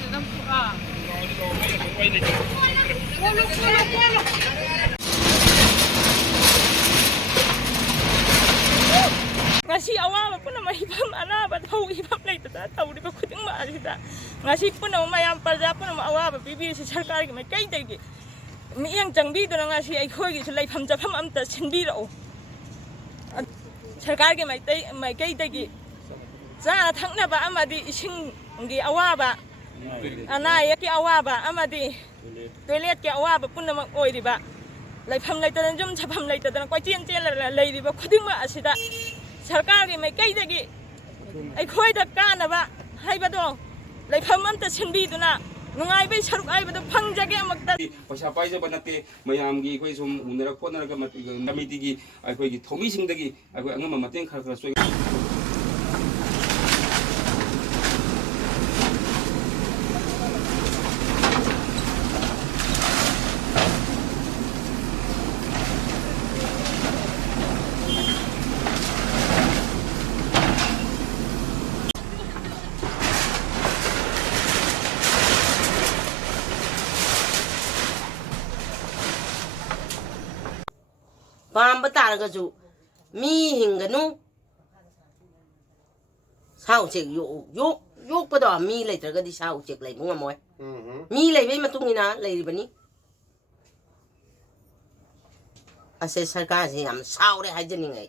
อยู่ตรงNgasi awal pun nama hibam anak batau hibam lagi tu tak tahu di bawah kucing mak kita. Ngasi pun nama mayam perja pun nama awal bibi si sarkar kita kaya tadi. Mi yang jangbi tu nama ngasi ikut kita lagi pam japam am tak sendi rau. Sarkar kita mai kaya tadi. Jangan thang na ba amadi ising ngi awal ba. Anak ya ki awal ba amadi toilet ki awal ba pun nama oi di ba. Lagi pam lagi tu jom japam lagi tu nama kau cian lagi di bawah kucing mak kita. Sarkar kita kaya tadi, ikut dah kan apa, hai betul, lepas mana sendi tu na, nungai be saruk hai betul pang jaga makta. Pasal je banate, mayam gi ikut sum unerak pun nak mati tigi, ikut gi thomi sing tigi, ikut angam mati yang khar suai. Paham betul ke tu? Mi hingga nu, sao cek yuk pada mi lagi terus di sao cek lagi bunga moy. Mi lagi macam ni na lagi bani. Asyik sarkar sih am sao deh aja ni ngai.